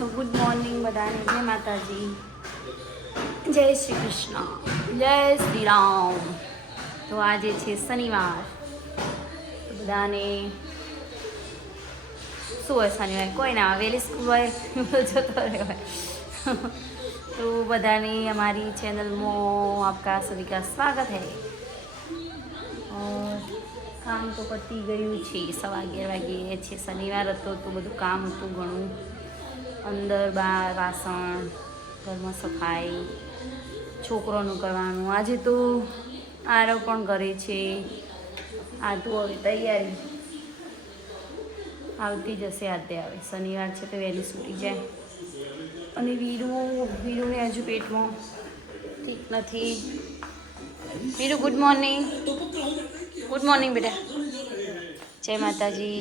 તો good morning બધાને, જય માતાજી, જય શ્રી કૃષ્ણ, જય શ્રી રામ. તો આજે છે શનિવાર. તો બધાને શું હોય શનિવાર, કોઈ ના વહેલી સ્કૂલ હોય જતો રહેવાય. तो बधाने हमारी चैनल में आपका सभी का स्वागत है. और काम तो पती गયું છે, 11:30 વાગે છે. શનિવાર હતો તો બધું કામ હતું ઘણું, અંદર બહાર વાસણ, ઘરમાં સફાઈ, છોકરોનું કરવાનું. આજે તો આરવ પણ ઘરે છે. આ તો હવે તૈયારી આવતી જશે. આજે આવે શનિવાર છે તો વહેલી છૂટી જાય. અને વીરુને હજુ પેટમાં ઠીક નથી. Viru good morning. Good morning બેટા. જય માતાજી.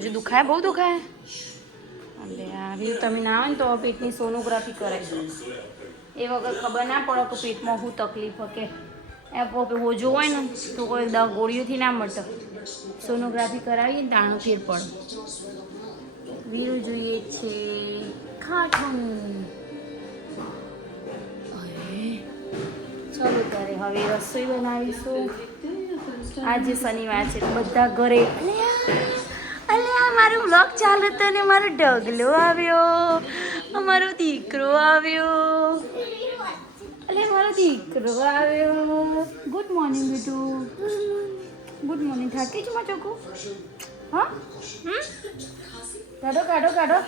હજુ દુખાય, બહુ દુખાય. અને આ વીરુ તમે ના આવે ને તો પેટની સોનોગ્રાફી કરાવી. એ વગર ખબર ના પડે કે પેટમાં શું તકલીફ કે હોજો હોય ને તો કોઈ ગોળીઓથી ના મળતો. સોનોગ્રાફી કરાવીએ ને તાણું ફેર પડે. વીરુ જોઈએ છે ખાટું. ચલો ત્યારે હવે રસોઈ બનાવીશું. આજે શનિવાર છે તો બધા ઘરે. અલ્યા મારો વ્લોગ ચાલુ હતો ને મારો ઢગલો આવ્યો, અમારો દીકરો આવ્યો. અલે મારો દીકરો આવ્યો. ગુડ મોર્નિંગ બેટુ. Good morning. થાકી છું ચોખ્ખું. હા કાઢો કાઢો કાઢો.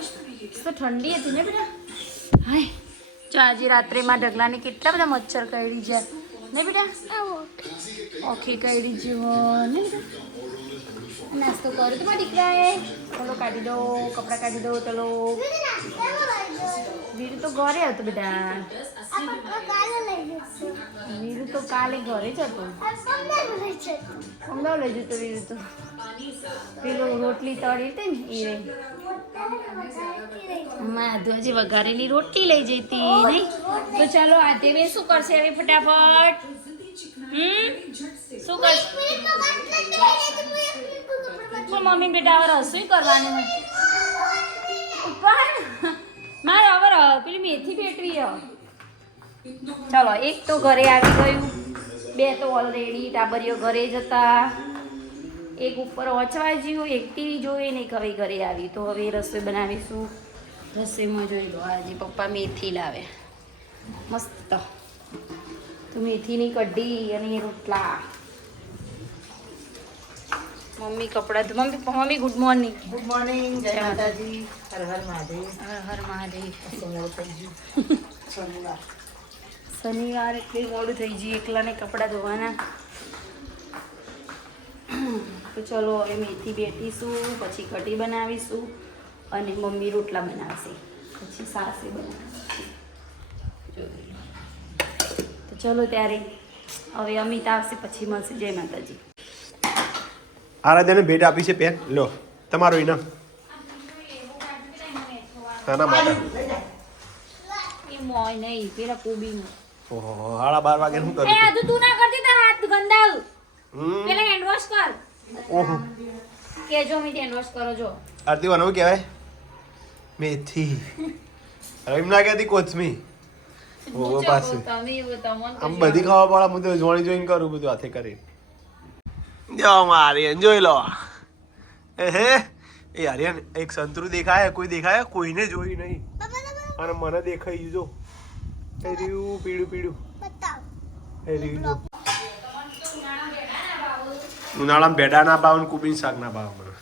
તો ઠંડી હતી ને બેટા. હાય જો આજે રાત્રેમાં ઢગલાને કેટલા બધા મચ્છર કરડી જાય ને બેટા. ઓખી કરડી જેવો ને બેટા. નાસ્તો કર્યો તો મારા દીકરાએ. ચલો કાઢી દો, કપડાં કાઢી દો. ચલો વીરુ તો ઘરે હતો બેટા. વીરુ તો કાલે ઘરે જ હતો. અમદાવાદ લઈ જતો વીરુ તો. પેલો રોટલી તળી હતી ને એ માધુ હજી વઘારેલી રોટલી લઈ જતી નહીં. તો ચાલો આજે બે શું કરશે હવે ફટાફટ? શું કરશે? મમ્મી બેટા હવે રસોઈ કરવાની મારે હવે પેલી મેથી પેટવી. ચાલો એક તો ઘરે આવી ગયું, બે તો ઓલરેડી ટાબરીઓ ઘરે જ હતા. એક ઉપર ઓચવા જ્યું, એક ટીવી જોઈ ને એક હવે ઘરે આવી. તો હવે રસોઈ બનાવીશું. રસોઈમાં જોઈ લો આજે પપ્પા મેથી લાવે મસ્ત. તો મેથીની કઢી અને રોટલા. મમ્મી કપડાં mummy good morning. Good morning. જય માતાજી. હર હર મહાદેવ. હર હર મહાદેવ. શનિવાર શનિવાર એટલે મોડું થઈ ગયું એકલાને કપડાં ધોવાના. તો ચલો હવે મેથી બેઠીશું, પછી કઢી બનાવીશું અને મમ્મી રોટલા બનાવશે, પછી સાસે બનાવશે. તો ચલો ત્યારે હવે અમિત આવશે પછી મળશે. જય માતાજી. આરાધ્યાને ભેટ આપી છે પેન. લો તમારો ઇનામ. આના માટે એ મોય નહીં, પેલા કોબીનું. ઓહો 12:30 વાગે શું કરું? એ આજુ તું ના કરતી, તાર હાથ ગંદાવ. પેલા હેન્ડ વોશ કર. ઓહો કેજો મી હેન્ડ વોશ કરો. જો આરતી બનાવું કહેવાય મેથી. હવે એમ ના કહેતી કોથમી. ઓહો પાછું આમ બધી ખાવા પડે. હું તો જોણી જોઈને કરું બધું હાથે કરી. જો મારી જોઈ લો. હે એ આર્યન એક સંતરું દેખાય, કોઈ દેખાય? કોઈને જોઈ નહીં અને મને દેખાઈ જો. એ રહ્યું પીળું પીળું. એ રહ્યું જો. ઉનાળામાં ભેડા ના ભાવ ને કુબીન શાક ના ભાવ. મને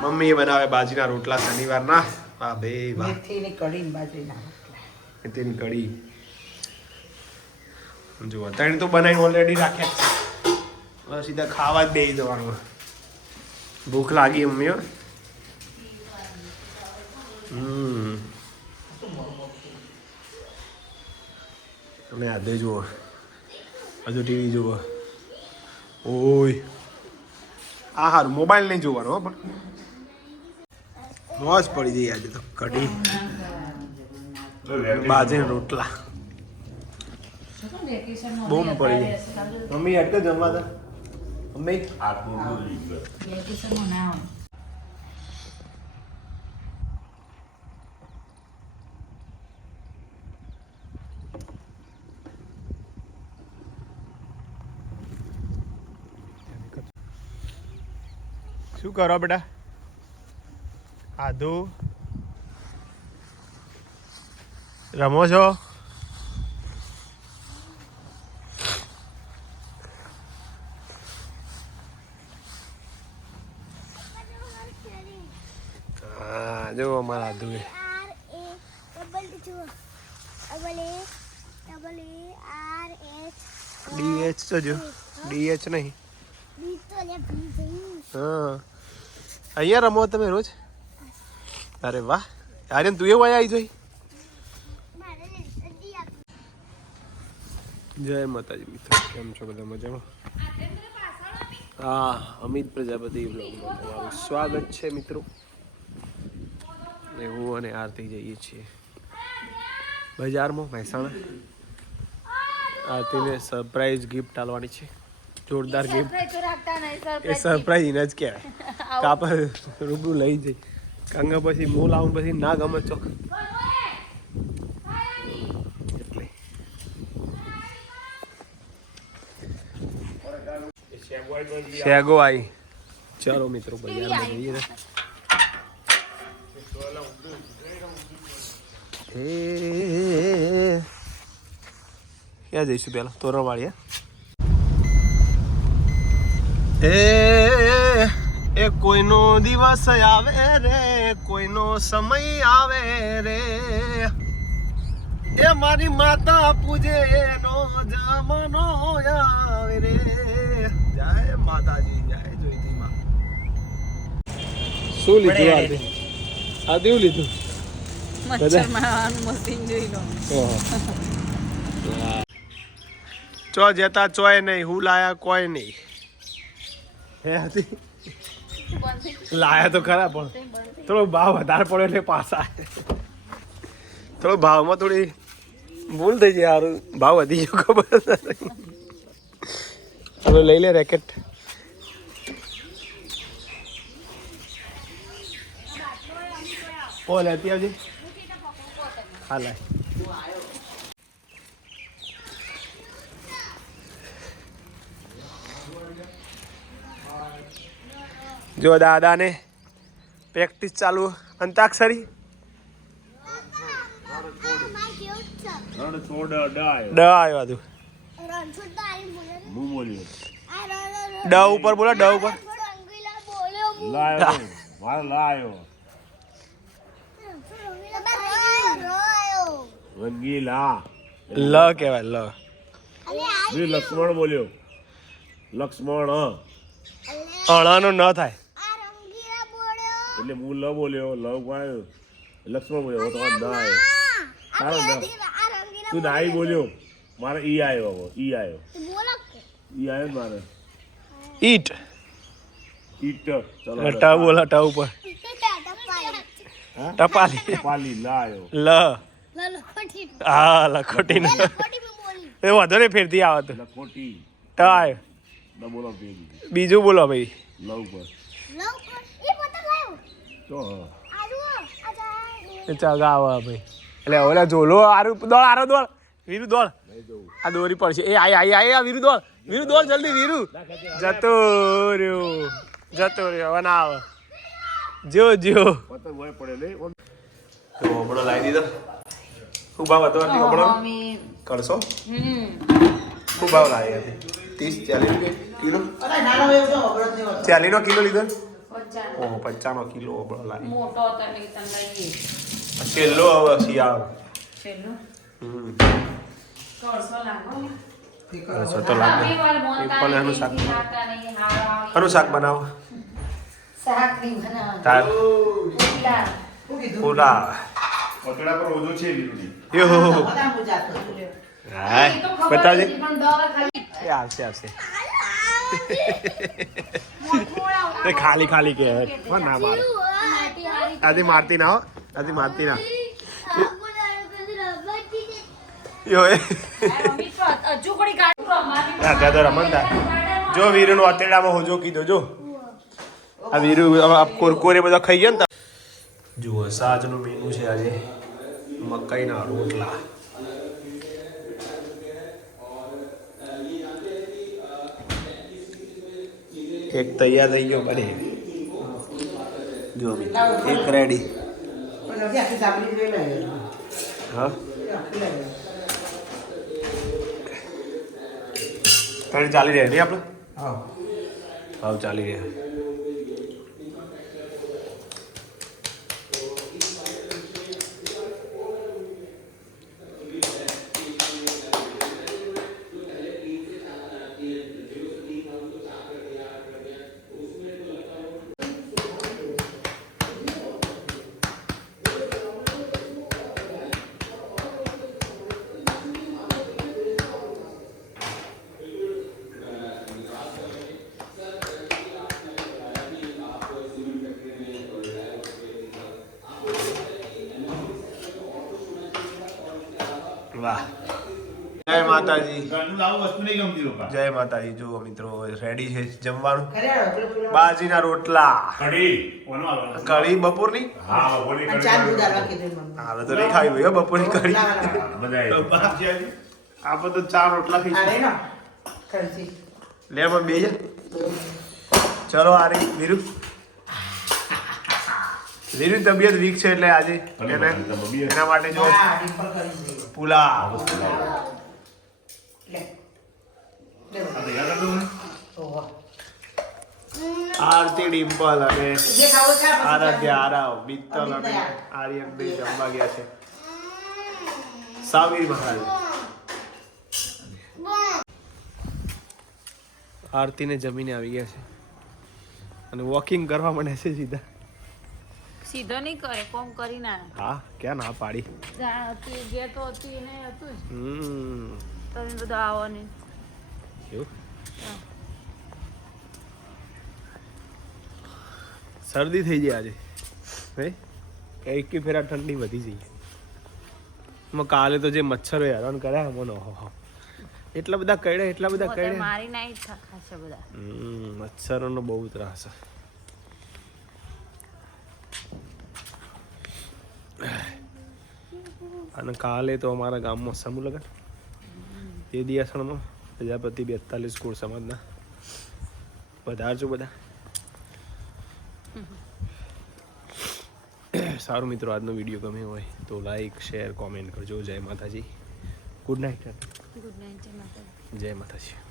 મમ્મી બનાવે બાજીના રોટલા શનિવારના. વાહ બે વાહ. મેથીની કઢી ને બાજરીના રોટલા. મેથીની કઢી જો ત્રણ તો બનાવીને ઓલરેડી રાખ્યા છે. બસ સીધા ખાવા જ બેસી જવાનું. ભૂખ લાગી મમ્મી. તમે આધે જુઓ, હજુ ટીવી જુઓ. ઓય આ હારું મોબાઈલ નહીં જોવાનો હો. પણ મોજ પડી જઈ આજે તો. કઢી બાજરીના રોટલા બૂમ પડી ગઈ. મમ્મી અટકે જમવા હતા. મમ્મી કરો બેટા? આદુ રમો છો? હા જો અમારા આદુ DH તો જો DH નહીં. હા અહીંયા રમો તમે રોજ? અરે વાહ યાર તું એવું આવી જોઈ. જય માતાજી મિત્રો, કેમ છો બધા મજામાં? હા અમિત પ્રજાપતિ બ્લોગમાં તમારું સ્વાગત છે મિત્રો. ને હું અને આરતી જઈએ છીએ બજારમાં મહેસાણા. આરતીને સરપ્રાઈઝ ગિફ્ટ આલવાની છે, જોરદાર ગિફ્ટ. એ સરપ્રાઈઝ એને જ કહેવાય. કાપડ રૂબરૂ લઈ જઈ કાંગા પછી મોલ આવું પછી ના ગમે ચોક એટલે શેગો આવી. ચાલો મિત્રો બજારમાં જઈએ ને. ક્યાં જઈશું પેલા? તોરણવાળી. એ કોઈનો દિવસ આવે રે, કોઈનો સમય આવે રે, એ મારી માતા પૂજે એનો જમાનો આવે રે. જય માતાજી, જય જોઈતી માં. શું લીધું આજે? આ દેવું લીધું મચ્છર મારવાનું મશીન જોઈ લો. ચો જતા ચોય નહીં, હું લાયા કોઈ નહીં. હે હતી લાયા તો ખરા પણ થોડો ભાવ વધારે પડ્યો એટલે પાછા થોડો ભાવમાં થોડી ભૂલ થઈ જાય. સારું ભાવ વધી ગયો ખબર હવે લઈ લે રેકેટ. ઓ લેતી આવજે. હા લાય. જો દાદાને પ્રેક્ટિસ ચાલુ. અંતાક્ષરી ડ આવ્યો હતું. ડ ઉપર બોલો, ડ ઉપર. લ કેવાય લ. લક્ષ્મણ બોલ્યો. લક્ષ્મણ અણાનો ન થાય એટલે હું લ બોલ્યો. લ આવ્યો લક્ષ્મણ બોલ્યો તો ના આવ્યો. સારો ના તું નાઈ બોલ્યો. મારે ઈ આવ્યો. ઈ આવ્યો. ઈ આવ્યો મારે ઈટ. ઈટ. ચલો ટ બોલો, ટ ઉપર. ટપાલી. ટપાલી લા આવ્યો. લ હા લખોટી ને એ વધુ ને ફેરથી આવે તો લખોટી ટ આવ્યો. ન બોલો બીજું બોલો ભાઈ. લ ઉપર તો ચગાવે ભાઈ. એટલે ઓલા જોલો આરું દોડ, આરો દોડ, વીરુ દોડ. આ દોરી પડશે. એ આઈ વીરુ દોડ, વીરુ દોડ જલ્દી. વીરુ જતો રહ્યો, જતો રહ્યો. હવે ના આવે. જો જો પતંગ હોય પડે લે. તો ઓબળો લાવી દીધો. શું ભાવ હતો ઓબળો? કરશો શું ભાવ લાવી હતી? 30-40 કિલો. 40 કિલો લીધો. ઓહો 55 કિલો ઓબળો લાવી. મોટો હતો એટલે તંગાઈ છેલ્લો હવે શિયાળો. છેલ્લું હમ કરસો લાગો ને. કરશો તો લાગે. પણ એનું શાક, એનું શાક બનાવો. શાક નહીં બનાવવાનું. તાર પૂરા પતળા પર ઓછો છે લીલું. યો હા બતાવજે. એ આવશે આવશે. ખાલી ખાલી કે ના મારે. આથી મારતી ના હો, આથી મારતી ના. યો એ ત્યાં તો રમન થાય. જો વીરુનું અતેડામાં હોજો કીધો. જો આ વીરુ કોરકોરે બધા ખાઈ ગયા ને. જુઓ સાજનું મેનુ છે આજે. મકાઈના રોટલા, એક તૈયાર થઈ ગયો બને જો એક રેડી પણ હજી આખી સાબરી જ લઈ લે. હા આખી લઈ લે. ત્રણ ચાલી રહ્યા નહીં આપણે હા. હાવ ચાલી રહ્યા વાહ જય માતાજી ઘરનું આવું વસ્તુ નહીં ગમતી પપ્પા. જય માતાજી જુઓ મિત્રો રેડી છે જમવાનું ખરે આવો, પેલો. બાજીના રોટલા કઢી કોનો આવવાનો? કઢી બપોરની હા બપોરની અને કઢી ચાર દૂધ બનાવો. આલવા કીધું મમ્મી. હવે તો નહીં ખાવી ભાઈ હો, બપોરની કઢી લાવા. મજા આવી. આપણે તો ચાર રોટલા આ ખાઈશું લઈ લો. ખર્ચી. લે પણ બે છે ચલો આ રહી વીરુ વીરુની તબિયત વીક છે એટલે આજે એને એના માટે જો હા, ડિમ્પલ કરી દઈએ. પુલાવ લે. લે. આ તૈયાર કરી દઉં ને? ઓહો. આરતી ડિમ્પલ અને જે ખાવું છે આ પછી આરાધ્ય ખાવું. આરાવ બીતલ અને આર્યન બે જમવા ગયા છે સાવીર મહારાજ આરતીને જમીને આવી ગયા છે અને વોકિંગ કરવા માંડે છે સીધા સીધો નહીં કરે કોમ કરી ના હા ક્યાં ના પાડી હતી જે તો હતી એને હતું જ તમે બધું આવો ને એવું શરદી થઈ જાય આજે હે એક ફેરા ઠંડી વધી જઈ કાલે તો જે મચ્છરો હેરાન કર્યા મને ઓહો એટલા બધા કડ્યા એટલા બધા કડ્યા મારી નાઈ ખાશે બધા મચ્છરોનો બહુ ત્રાસ છે અને કાલે તો અમારા ગામમાં સમૂહ લગન તે દિયાસણમાં પ્રજાપતિ 42 કુળ સમાજના વધારજો બધા સારું મિત્રો આજનો વિડીયો ગમે હોય તો લાઈક શેર કોમેન્ટ કરજો જય માતાજી ગુડ નાઇટ ગુડ નાઇટ જય માતા જય માતાજી